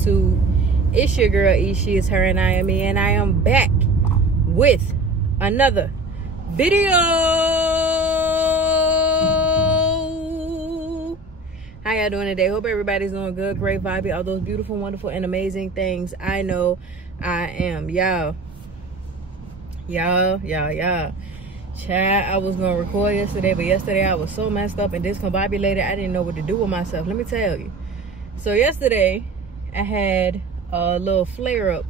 YouTube. It's your girl E, she is her, and I am me, and I am back with another video. How y'all doing today? Hope everybody's doing good, great, vibey, all those beautiful, wonderful, and amazing things. I know I am. Y'all. Chat, I was gonna record yesterday, but yesterday I was so messed up and discombobulated, I didn't know what to do with myself. Let me tell you. So yesterday, I had a little flare up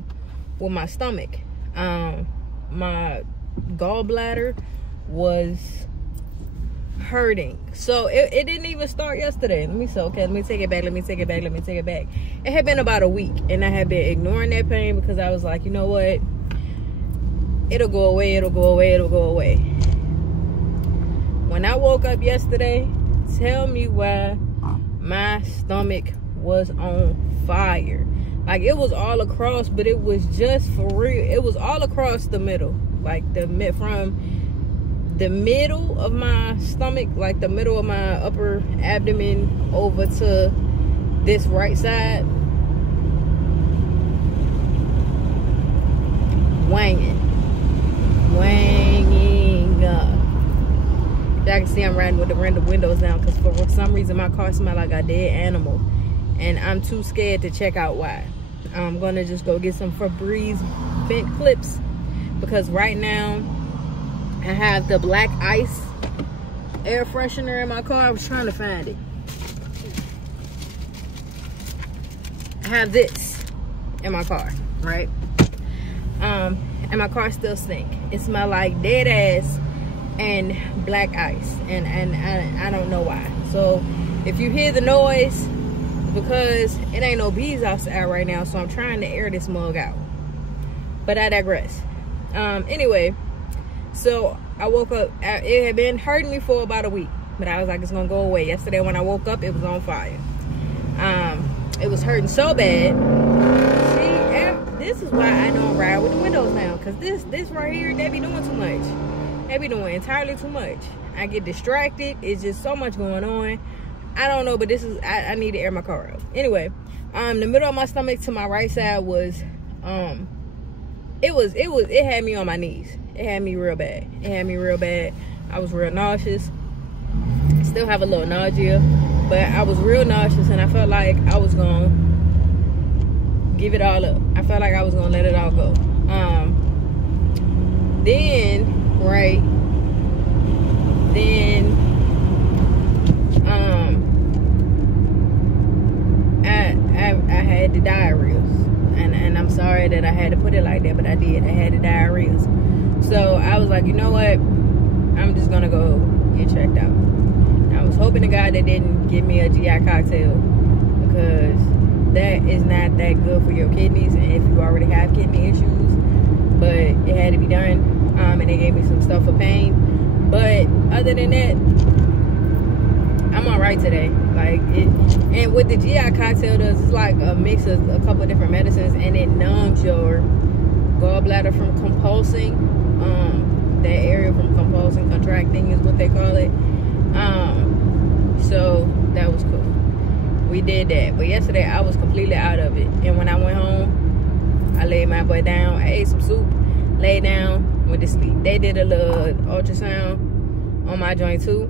with my stomach. My gallbladder was hurting. So it didn't even start yesterday. Let me take it back. It had been about a week, and I had been ignoring that pain because I was like, you know what? It'll go away. When I woke up yesterday, tell me why my stomach was on fire. Like, it was all across, but it was just for real. It was all across the middle. Like, from the middle of my stomach, like the middle of my upper abdomen over to this right side. Wanging up. Y'all can see I'm riding with the windows down because for some reason my car smells like a dead animal, and I'm too scared to check out why. I'm gonna just go get some Febreze vent clips because right now I have the black ice air freshener in my car. I was trying to find it. I have this in my car, right? And my car still stink. It smells like dead ass and black ice, and I don't know why. So if you hear the noise, because it ain't no bees outside right now, so I'm trying to air this mug out. But I digress. Anyway, so I woke up. It had been hurting me for about a week, but I was like, it's gonna go away. Yesterday when I woke up, it was on fire. It was hurting so bad. This is why I don't ride with the windows down, because this right here, they be doing too much. They be doing entirely too much. I get distracted. It's just so much going on. I don't know, but this is, I need to air my car out. Anyway, the middle of my stomach to my right side was, it had me on my knees. It had me real bad. I was real nauseous. Still have a little nausea, but I was real nauseous, and I felt like I was gonna give it all up. I felt like I was gonna let it all go. I had the diarrhea, and I'm sorry that I had to put it like that, but I did. I had the diarrhea. So I was like, you know what? I'm just gonna go get checked out. I was hoping to God they didn't give me a GI cocktail, because that is not that good for your kidneys, and if you already have kidney issues. But it had to be done, and they gave me some stuff for pain. But other than that, I'm all right today. Like, and what the GI cocktail does, it's like a mix of a couple of different medicines, and it numbs your gallbladder from compulsing. That area from compulsing, contracting is what they call it. So that was cool. We did that. But yesterday I was completely out of it, and when I went home, I laid my butt down. I ate some soup, laid down, went to sleep. They did a little ultrasound on my joint too,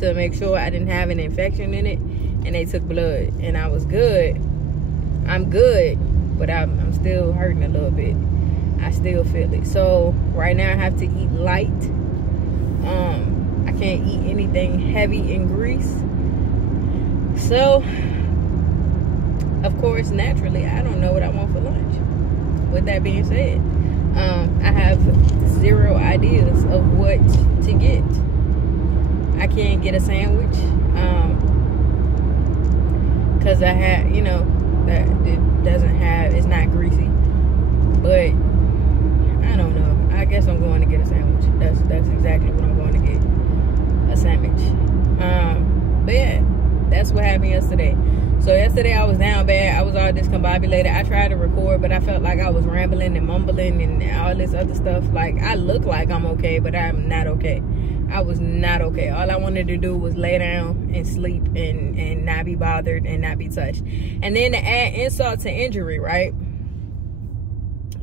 to make sure I didn't have an infection in it, and they took blood, and I was good. I'm good, but I'm still hurting a little bit. I still feel it. So right now I have to eat light. I can't eat anything heavy in grease. So of course, naturally, I don't know what I want for lunch. With that being said, I have zero ideas of what to get. I can't get a sandwich, because I have, you know, that it doesn't have, it's not greasy. But I don't know. I guess I'm going to get a sandwich. That's exactly what I'm going to get. A sandwich. But yeah, that's what happened yesterday. So yesterday I was down bad. I was all discombobulated. I tried to record, but I felt like I was rambling and mumbling and all this other stuff. Like, I look like I'm okay, but I'm not okay. I was not okay. All I wanted to do was lay down and sleep and not be bothered and not be touched. And then to add insult to injury, right?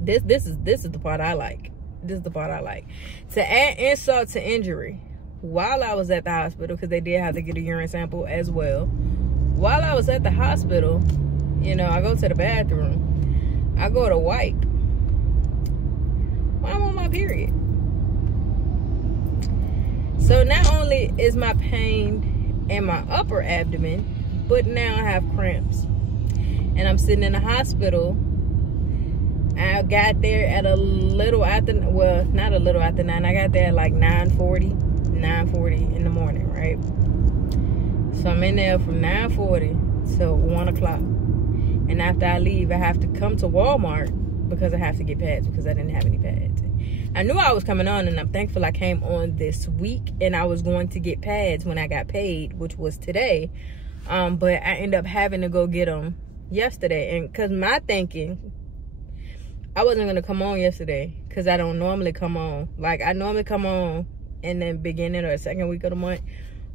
This is the part I like. This is the part I like. To add insult to injury, while I was at the hospital, because they did have to get a urine sample as well. While I was at the hospital, you know, I go to the bathroom. I go to wipe. Well, I'm on my period. So not only is my pain in my upper abdomen, but now I have cramps. And I'm sitting in the hospital. I got there at a little after, well, not a little after 9. I got there at like 9:40 in the morning, right? So I'm in there from 9:40 till 1 o'clock. And after I leave, I have to come to Walmart because I have to get pads because I didn't have any pads. I knew I was coming on, and I'm thankful I came on this week, and I was going to get pads when I got paid, which was today. But I ended up having to go get them yesterday. And because my thinking, I wasn't going to come on yesterday because I don't normally come on. Like, I normally come on in the beginning or second week of the month.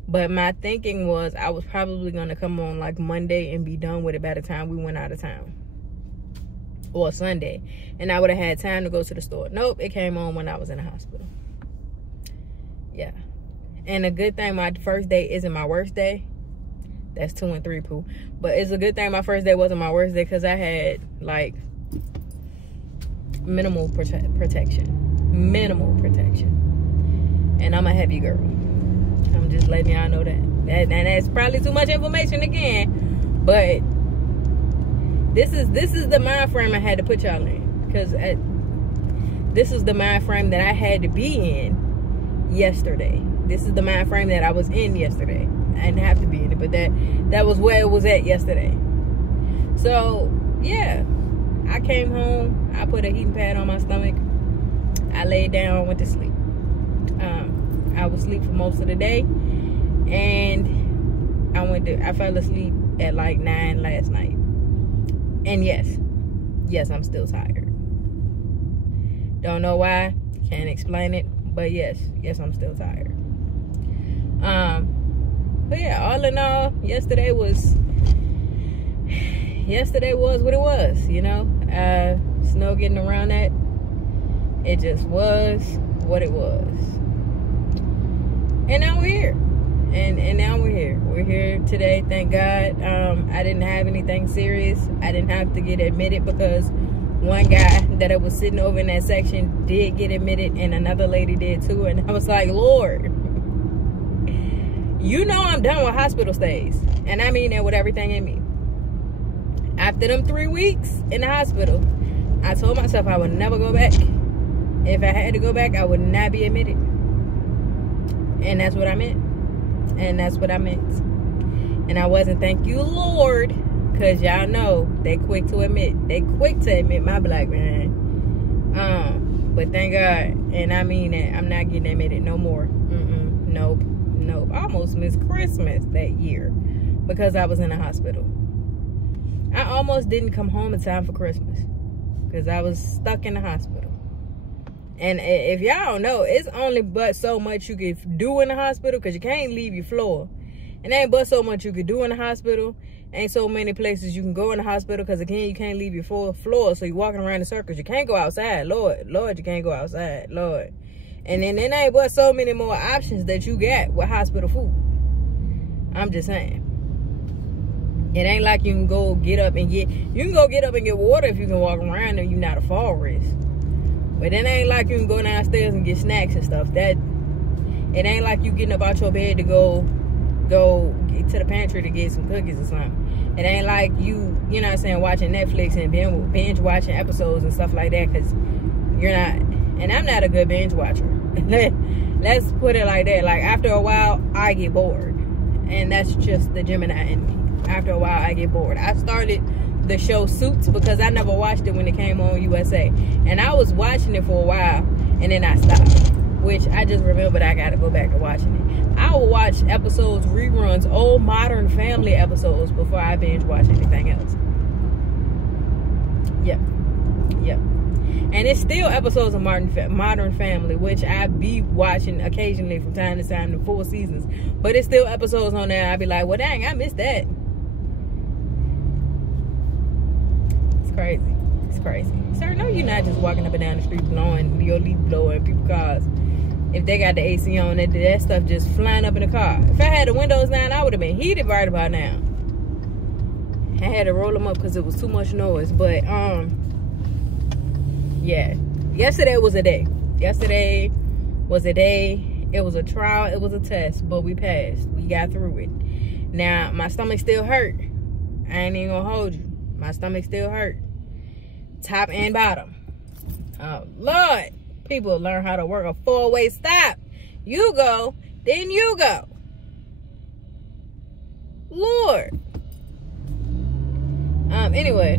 But my thinking was I was probably going to come on like Monday and be done with it by the time we went out of town. Or Sunday. And I would have had time to go to the store. Nope, it came on when I was in the hospital. Yeah. And a good thing my first day isn't my worst day. That's 2 and 3 poo. But it's a good thing my first day wasn't my worst day because I had like minimal protection. Minimal protection. And I'm a heavy girl. I'm just letting y'all know that. And that's probably too much information again. But this is the mind frame I had to put y'all in. Because this is the mind frame that I had to be in yesterday. This is the mind frame that I was in yesterday. I didn't have to be in it, but that was where it was at yesterday. So, yeah. I came home. I put a heating pad on my stomach. I laid down, went to sleep. I was asleep for most of the day. And I fell asleep at like 9 last night. And yes, I'm still tired. Don't know why, can't explain it, but yes, I'm still tired. But yeah, all in all, yesterday was what it was, you know. There's no getting around that. It just was what it was. And now we're here. And now we're here. We're here today, thank God. I didn't have anything serious. I didn't have to get admitted because one guy that was sitting over in that section did get admitted and another lady did too. And I was like, Lord, you know I'm done with hospital stays. And I mean that with everything in me. After them 3 weeks in the hospital, I told myself I would never go back. If I had to go back, I would not be admitted. And that's what I meant. And that's what I meant. And I wasn't, thank you, Lord. Because y'all know, they quick to admit my black man. But thank God. And I mean that. I'm not getting admitted no more. Nope. I almost missed Christmas that year. Because I was in the hospital. I almost didn't come home in time for Christmas. Because I was stuck in the hospital. And if y'all don't know, it's only but so much you can do in the hospital because you can't leave your floor. And ain't but so much you can do in the hospital. Ain't so many places you can go in the hospital because, again, you can't leave your floor. So you're walking around in circles. You can't go outside. Lord, you can't go outside. Lord. And then there ain't but so many more options that you got with hospital food. I'm just saying. It ain't like you can go get up and get water if you can walk around and you're not a fall risk. But it ain't like you can go downstairs and get snacks and stuff. It ain't like you getting up out your bed to go get to the pantry to get some cookies or something. It ain't like you know what I'm saying, watching Netflix and binge watching episodes and stuff like that, because you're not. And I'm not a good binge watcher. Let's put it like that. Like, after a while, I get bored. And that's just the Gemini in me. After a while, I get bored. I started the show Suits because I never watched it when it came on USA. And I was watching it for a while, and then I stopped. Which I just remembered I got to go back to watching it. I will watch episodes, reruns, old Modern Family episodes before I binge watch anything else. Yep. And it's still episodes of Modern Family, which I be watching occasionally from time to time, the 4 seasons. But it's still episodes on there. I be like, well, dang, I missed that. It's crazy. It's crazy. Sir, no, you're not just walking up and down the street blowing your leaf blower in people's cars. If they got the AC on, that stuff just flying up in the car. If I had the windows down, I would have been heated right about now. I had to roll them up because it was too much noise. But yeah, yesterday was a day. Yesterday was a day. It was a trial. It was a test, but we passed. We got through it. Now my stomach still hurt. I ain't even gonna hold you. My stomach still hurt, top and bottom. Oh Lord, people learn how to work a 4-way stop. You go, then you go. Lord. Anyway,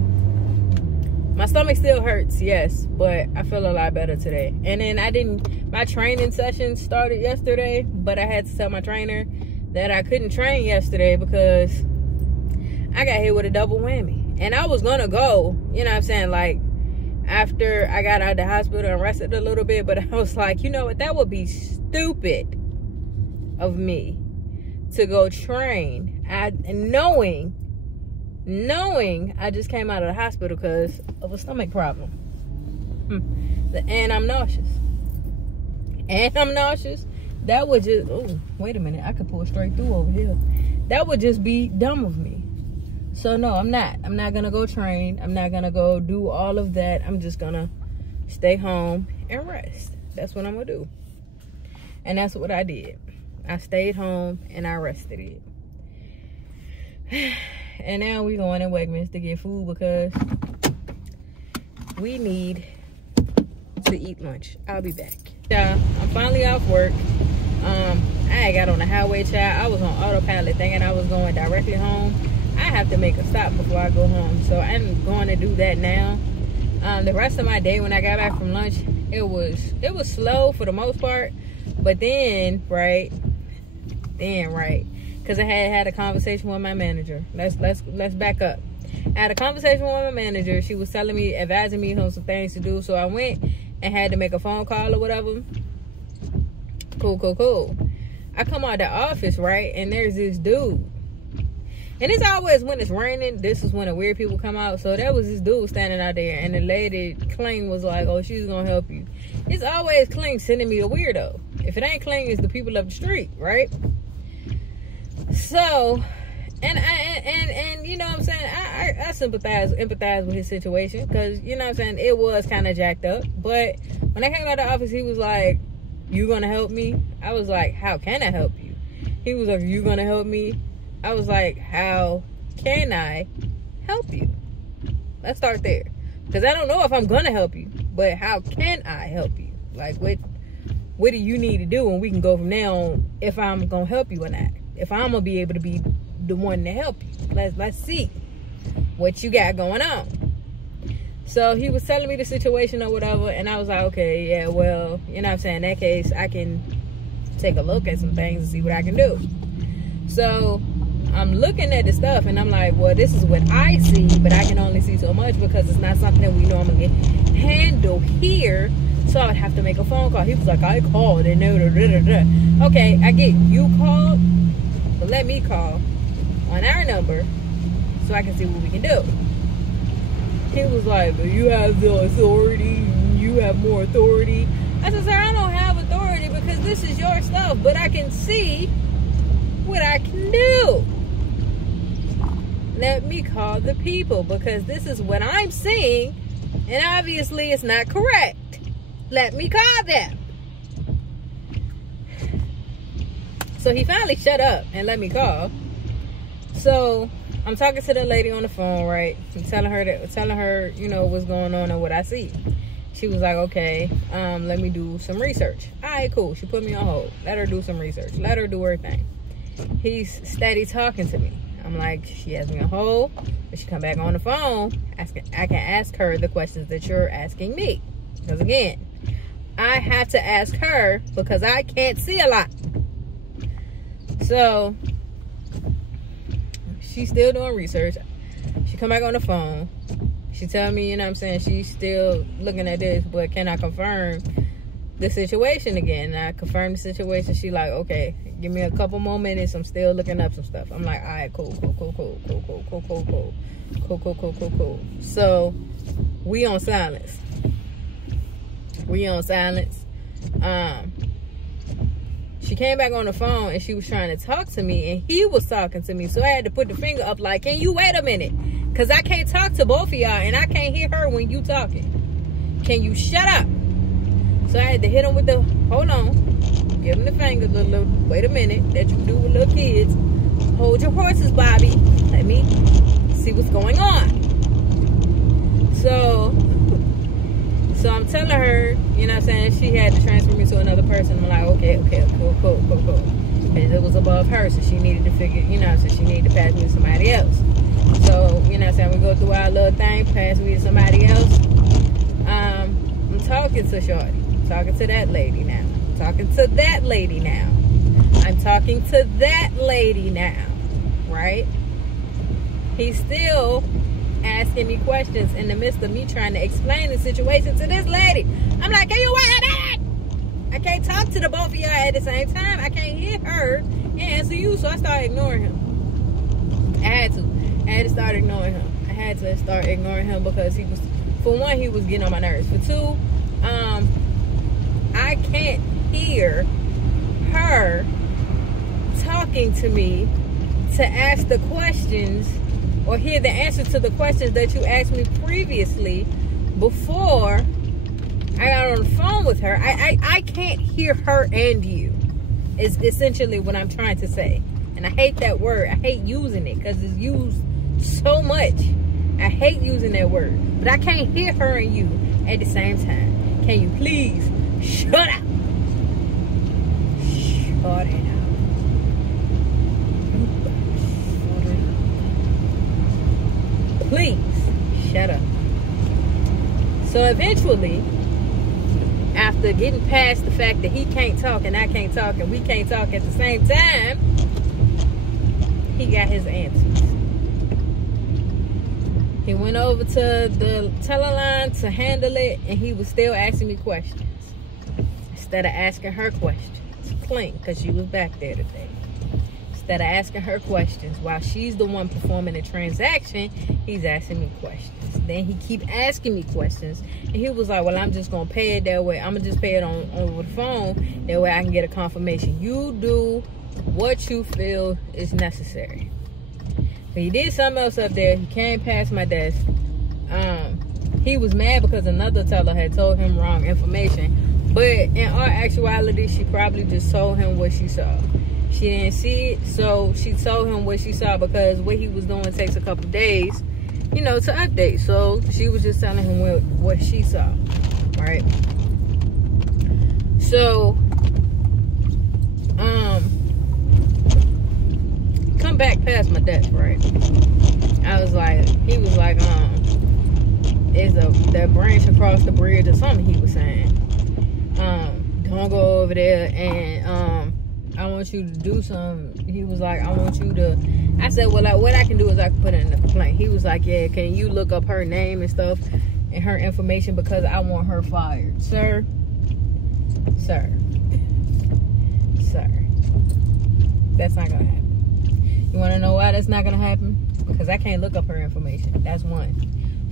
my stomach still hurts, yes, but I feel a lot better today. And then my training session started yesterday, but I had to tell my trainer that I couldn't train yesterday because I got hit with a double whammy. And I was gonna go, you know what I'm saying, like after I got out of the hospital and rested a little bit, but I was like, you know what, that would be stupid of me to go train knowing I just came out of the hospital because of a stomach problem. And I'm nauseous. That would just, oh, wait a minute, I could pull straight through over here. That would just be dumb of me. So no, I'm not gonna go train. I'm not gonna go do all of that. I'm just gonna stay home and rest. That's what I'm gonna do. And that's what I did. I stayed home and I rested it. And now we going in Wegmans to get food because we need to eat lunch. I'll be back. Yeah, I'm finally off work. I got on the highway, child. I was on autopilot thinking I was going directly home. I have to make a stop before I go home, so I'm going to do that now. The rest of my day when I got back from lunch, it was slow for the most part, but then right, because I had a conversation with my manager. Let's back up. I had a conversation with my manager. She was advising me on some things to do, so I went and had to make a phone call or whatever. Cool. I come out the office, right, and there's this dude. And it's always when it's raining, this is when the weird people come out. So there was this dude standing out there, and the lady, Kling, was like, oh, she's gonna help you. It's always Kling sending me a weirdo. If it ain't Kling, it's the people up the street, right? So, and you know what I'm saying, I empathize with his situation, because, you know what I'm saying, it was kind of jacked up. But when I came out of the office, he was like, you gonna help me? I was like, how can I help you? He was like, you gonna help me? I was like, how can I help you? Let's start there. Because I don't know if I'm going to help you, but how can I help you? Like, what do you need to do? And we can go from there on if I'm going to help you or not. If I'm going to be able to be the one to help you. Let's see what you got going on. So he was telling me the situation or whatever, and I was like, okay, yeah, well, you know what I'm saying? In that case, I can take a look at some things and see what I can do. So I'm looking at the stuff and I'm like, well, this is what I see, but I can only see so much because it's not something that we normally handle here. So I would have to make a phone call. He was like, I called and okay, I get you called, but let me call on our number so I can see what we can do. He was like, but you have the authority, you have more authority. I said, sir, I don't have authority because this is your stuff, but I can see what I can do. Let me call the people because this is what I'm seeing and obviously it's not correct. Let me call them. So he finally shut up and let me call. So I'm talking to the lady on the phone, right? I'm telling her, you know, what's going on and what I see. She was like, okay, let me do some research. All right, cool. She put me on hold. Let her do some research. Let her do her thing. He's steady talking to me. I'm like, she has me on hold. But she come back on the phone. I can ask her the questions that you're asking me. Because again, I have to ask her because I can't see a lot. So she's still doing research. She come back on the phone. She tell me, you know what I'm saying, she's still looking at this, but can I confirm the situation again? And I confirmed the situation. She like, okay, give me a couple more minutes. I'm still looking up some stuff. I'm like, all right, cool. So we on silence. She came back on the phone and she was trying to talk to me, and he was talking to me. So I had to put the finger up like, can you wait a minute? Because I can't talk to both of y'all, and I can't hear her when you talking. Can you shut up? So I had to hit him with the, hold on, give him the finger, little, wait a minute, that you do with little kids. Hold your horses, Bobby. Let me see what's going on. So I'm telling her, you know what I'm saying, she had to transfer me to another person. I'm like, okay, cool. And it was above her, so she needed to figure, you know, so she needed to pass me to somebody else. So, you know what I'm saying, we go through our little thing, pass me to somebody else. I'm talking to Shorty. Talking to that lady now. Right? He's still asking me questions in the midst of me trying to explain the situation to this lady. I'm like, can you wait a minute? I can't talk to the both of y'all at the same time. I can't hear her and answer you. So I started ignoring him. I had to start ignoring him. Because he was, for one, he was getting on my nerves. For two, I can't hear her talking to me to ask the questions or hear the answer to the questions that you asked me previously before I got on the phone with her. I can't hear her and you is essentially what I'm trying to say. And I hate that word. I hate using it because it's used so much. I hate using that word. But I can't hear her and you at the same time. Can you please shut up? Shut it up. Please, shut up. So eventually, after getting past the fact that he can't talk and I can't talk and we can't talk at the same time, he got his answers. He went over to the teleline to handle it, and he was still asking me questions instead of asking her questions. Clean, because she was back there today. Instead of asking her questions while she's the one performing the transaction, he's asking me questions. Then he keep asking me questions, and he was like, well, I'm just gonna pay it that way. I'm gonna just pay it on over the phone, that way I can get a confirmation. You do what you feel is necessary. So he did something else up there. He came past my desk. He was mad because another teller had told him wrong information, but in all actuality, she probably just told him what she saw. She didn't see it, so she told him what she saw, because what he was doing takes a couple days, you know, to update. So she was just telling him what she saw, right? So come back past my desk, right? I was like, he was like, is that branch across the bridge or something he was saying. Don't go over there, and I want you to do something. He was like, I want you to, I said, well, what I can do is I can put it in the complaint. He was like, yeah, can you look up her name and stuff and her information, because I want her fired. Sir, that's not gonna happen. You want to know why that's not gonna happen? Because I can't look up her information. That's one.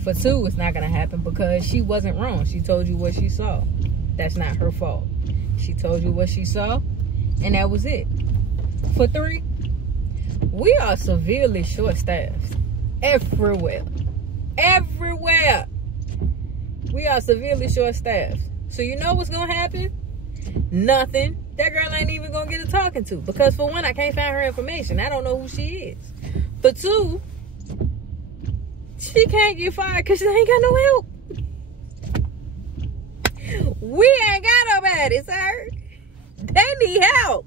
For two, it's not gonna happen because she wasn't wrong. She told you what she saw. That's not her fault. She told you what she saw, and that was it. For three, we are severely short-staffed everywhere. We are severely short-staffed. So you know what's gonna happen? Nothing. That girl ain't even gonna get a talking to, because for one, I can't find her information. I don't know who she is. For two, she can't get fired because she ain't got no help. We ain't got nobody, sir. They need help.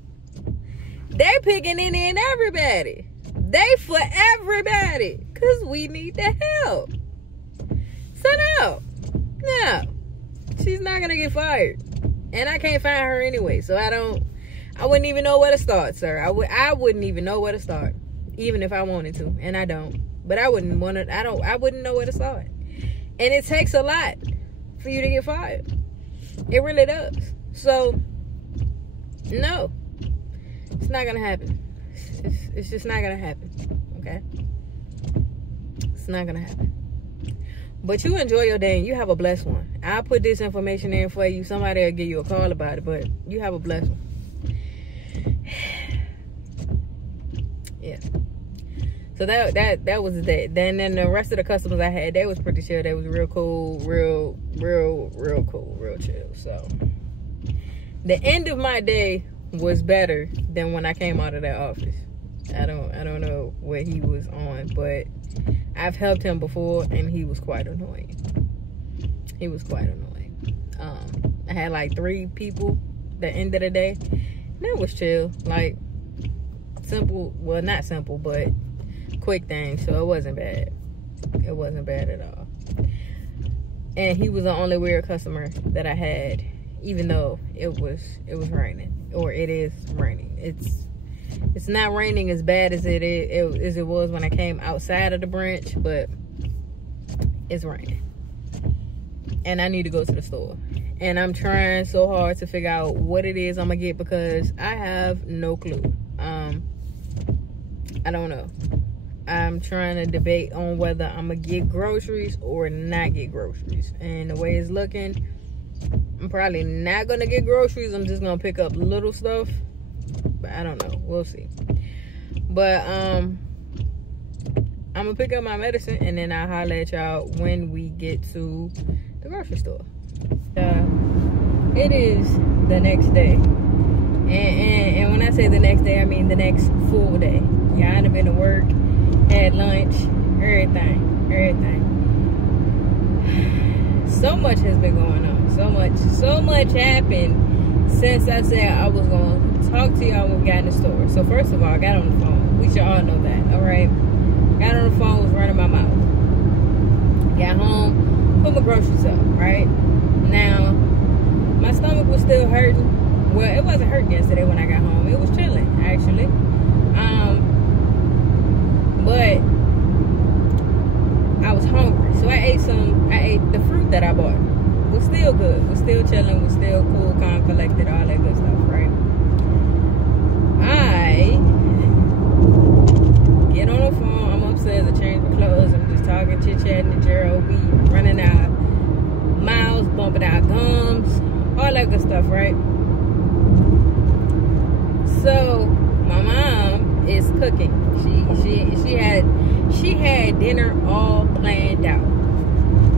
They picking in everybody. They for everybody, because we need the help. So no, she's not gonna get fired. And I can't find her anyway, so I wouldn't even know where to start, sir. I wouldn't even know where to start, even if I wanted to, and I don't. But I wouldn't know where to start. And it takes a lot for you to get fired. It really does. So, no. It's not going to happen. It's just not going to happen. Okay? It's not going to happen. But you enjoy your day and you have a blessed one. I'll put this information in for you. Somebody will give you a call about it, but you have a blessed one. Yeah. So that was that. Then the rest of the customers I had, they was pretty chill. They was real cool, real cool, real chill. So the end of my day was better than when I came out of that office. I don't know what he was on, but I've helped him before and he was quite annoying. He was quite annoying. I had like 3 people the end of the day. And that was chill. Like simple, well not simple, but quick things. So it wasn't bad. It wasn't bad at all. And he was the only weird customer that I had, even though it was raining, or it is raining. It's not raining as bad as it was when I came outside of the branch, but it's raining. And I need to go to the store. And I'm trying so hard to figure out what it is I'm gonna get because I have no clue. I don't know. I'm trying to debate on whether I'm gonna get groceries or not get groceries. And the way it's looking, I'm probably not gonna get groceries. I'm just gonna pick up little stuff. But I don't know. We'll see. But I'm gonna pick up my medicine and then I'll holler at y'all when we get to the grocery store. It is the next day. And when I say the next day, I mean the next full day. Yeah, I done been to work, had lunch, everything. So much has been going on. So much happened since I said I was going to talk to y'all when we got in the store. So first of all, I got on the phone. We should all know that, all right? Got on the phone, was running my mouth. Got home, put my groceries up, right? Now, my stomach was still hurting. Well, it wasn't hurting yesterday when I got home. It was chilling, actually. But I was hungry. So I ate the fruit that I bought. It was still good. It was still chilling. It was still cool, calm, collected, all that good stuff, right? I get on the phone. I'm upstairs. I change my clothes. I'm just talking, chit-chatting to Gerald. We running out miles, bumping out gums, all that good stuff, right? So my mom is cooking. She had dinner all planned out.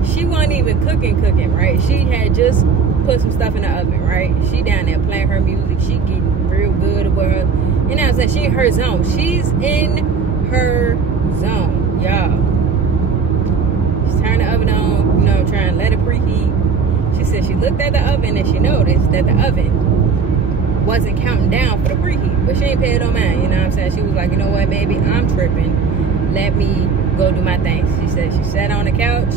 She wasn't even cooking, right? She had just put some stuff in the oven, right? She down there playing her music. She getting real good with her. You know what I'm saying? She in her zone. She's in her zone, y'all. She's turning the oven on, you know, trying to let it preheat. She said she looked at the oven and she noticed that the oven wasn't counting down for the preheat, but she ain't paid no mind. You know what I'm saying? She was like, you know what, maybe I'm tripping. Let me go do my thing. She said she sat on the couch,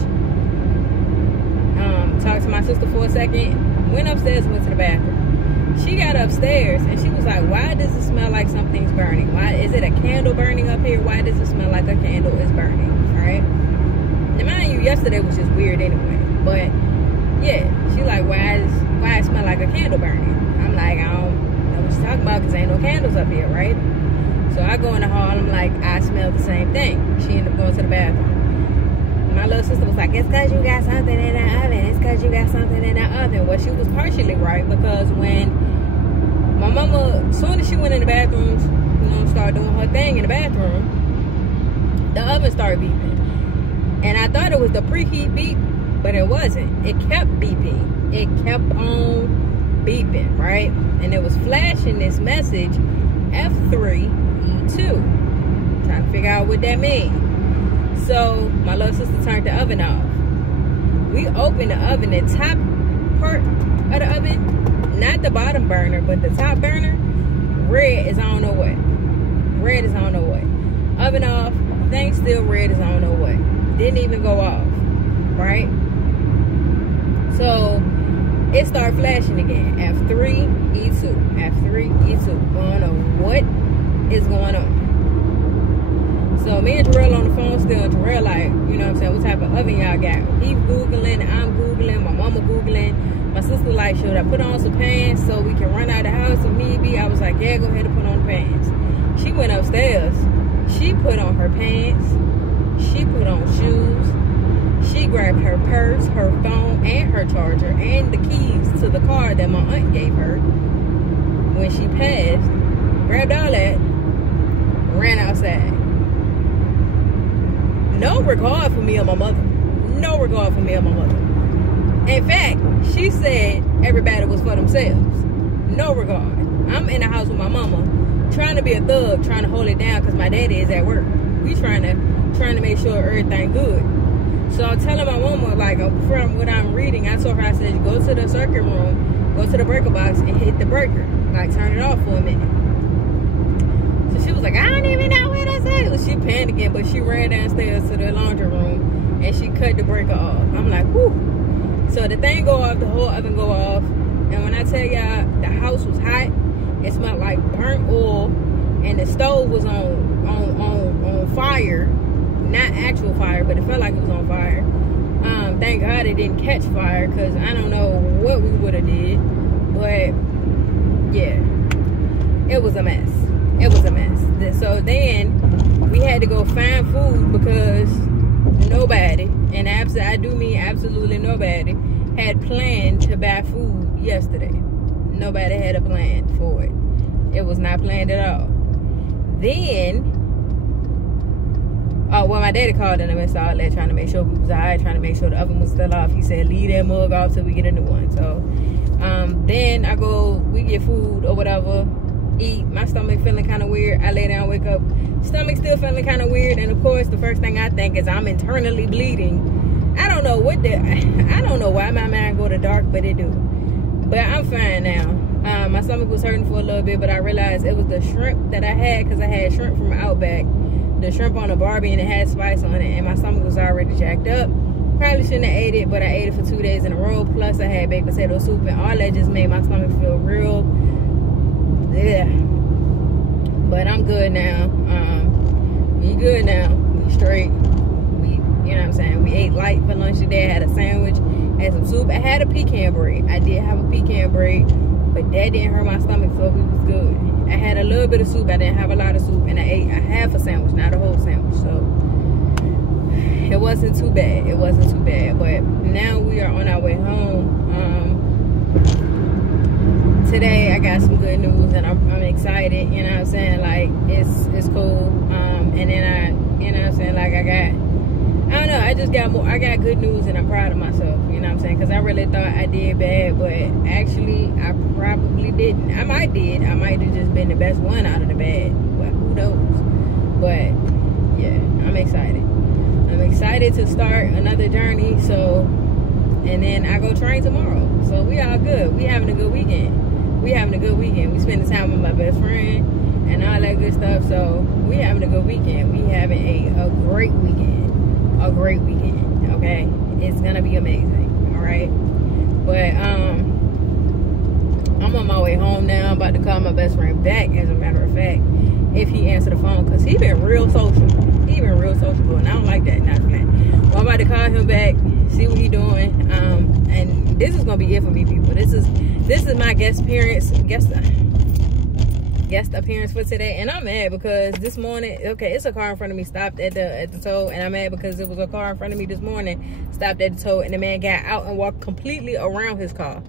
talked to my sister for a second, went upstairs, went to the bathroom. She got upstairs and she was like, why does it smell like something's burning? Why is it a candle burning up here? Why does it smell like a candle is burning? All right. Now mind you, yesterday was just weird anyway, but yeah, she like, why it smell like a candle burning? I'm like, I don't know what you're talking about because ain't no candles up here, right? So I go in the hall, I'm like, I smell the same thing. She ended up going to the bathroom. My little sister was like, it's because you got something in the oven. It's because you got something in the oven. Well, she was partially right because when my mama, as soon as she went in the bathroom, you know, started doing her thing in the bathroom, the oven started beeping. And I thought it was the preheat beep, but it wasn't. It kept beeping. It kept on beeping, right? And it was flashing this message, F3E2. Trying to figure out what that means. So my little sister turned the oven off. We opened the oven, the top part of the oven, not the bottom burner, but the top burner, red is I don't know what. Red is I don't know what. Oven off, thing still red is I don't know what. Didn't even go off, right? So it started flashing again. F3E2. F3E2. I don't know what is going on. So So me and Terrell on the phone still, and Terrell like, you know what I'm saying, what type of oven y'all got? He's Googling, I'm Googling, my mama Googling. My sister like, should I put on some pants so we can run out of the house if need be? I was like, yeah, go ahead and put on the pants. She went upstairs. She put on her pants. She put on shoes. She grabbed her purse, her phone, and her charger, and the keys to the car that my aunt gave her when she passed. Grabbed all that, ran outside. No regard for me or my mother. No regard for me or my mother. In fact, she said everybody was for themselves. No regard. I'm in the house with my mama, trying to be a thug, trying to hold it down because my daddy is at work. We trying to make sure everything good. So I'm telling my mama, like, from what I'm reading, I told her, I said, go to the circuit room, go to the breaker box and hit the breaker. Like, turn it off for a minute. So she was like, I don't even know what I said. Well, she panicking, but she ran downstairs to the laundry room and she cut the breaker off. I'm like, whew. So the thing go off, the whole oven go off. And when I tell y'all, the house was hot. It smelled like burnt oil. And the stove was on fire. Not actual fire, but it felt like it was on fire. Thank God it didn't catch fire, because I don't know what we would have did. But, yeah. It was a mess. It was a mess. So then, we had to go find food because nobody, and I do mean absolutely nobody, had planned to buy food yesterday. Nobody had a plan for it. It was not planned at all. Then, well, my daddy called in the midst of all that, trying to make sure we was alright, trying to make sure the oven was still off. He said, leave that mug off till we get a new one. So, then we get food or whatever, eat. My stomach feeling kind of weird. I lay down, wake up, stomach still feeling kind of weird. And of course, the first thing I think is I'm internally bleeding. I don't know I don't know why my mind go to dark, but it do. But I'm fine now. My stomach was hurting for a little bit, but I realized it was the shrimp that I had, because I had shrimp from Outback, the shrimp on the Barbie, and it had spice on it, and my stomach was already jacked up. Probably shouldn't have ate it, but I ate it for 2 days in a row. Plus I had baked potato soup, and all that just made my stomach feel real, yeah. But I'm good now. We good now. We straight. You know what I'm saying? We ate light for lunch today. I had a sandwich, had some soup. I had a pecan bread. I did have a pecan bread, but that didn't hurt my stomach, so we was good. I had a little bit of soup. I didn't have a lot of soup, and I ate a half a sandwich, not a whole sandwich. So it wasn't too bad. It wasn't too bad. But now we are on our way home. Today I got some good news, and I'm excited. You know what I'm saying? Like, it's cool. And then you know what I'm saying? Like, I don't know, I got good news, and I'm proud of myself, you know what I'm saying? Because I really thought I did bad, but actually I probably didn't. I might have just been the best one out of the bad, but who knows? But yeah, I'm excited. I'm excited to start another journey. So, and then I go train tomorrow. So we all good. We having a good weekend. We spending time with my best friend and all that good stuff. So we having a good weekend. We having a great weekend. A great weekend, okay? It's gonna be amazing, all right? But I'm on my way home now. I'm about to call my best friend back, as a matter of fact, if he answered the phone, because he been real social. He been real sociable, and I don't like that. Not playing. Well, I'm about to call him back, see what he doing. And this is gonna be it for me, people. This is my guest appearance for today, and I'm mad because this morning, okay, it's a car in front of me stopped at the toll, and I'm mad because it was a car in front of me this morning stopped at the toll, and the man got out and walked completely around his car,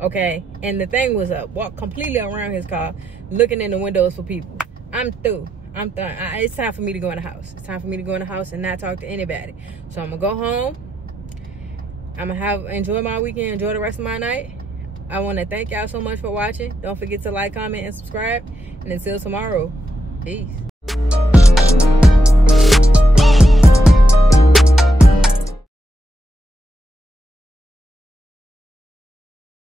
okay, and the thing was up, walked completely around his car, looking in the windows for people. I'm through. It's time for me to go in the house. It's time for me to go in the house and not talk to anybody. So I'm gonna go home. I'm gonna enjoy my weekend, enjoy the rest of my night. I want to thank y'all so much for watching. Don't forget to like, comment, and subscribe. And until tomorrow, peace.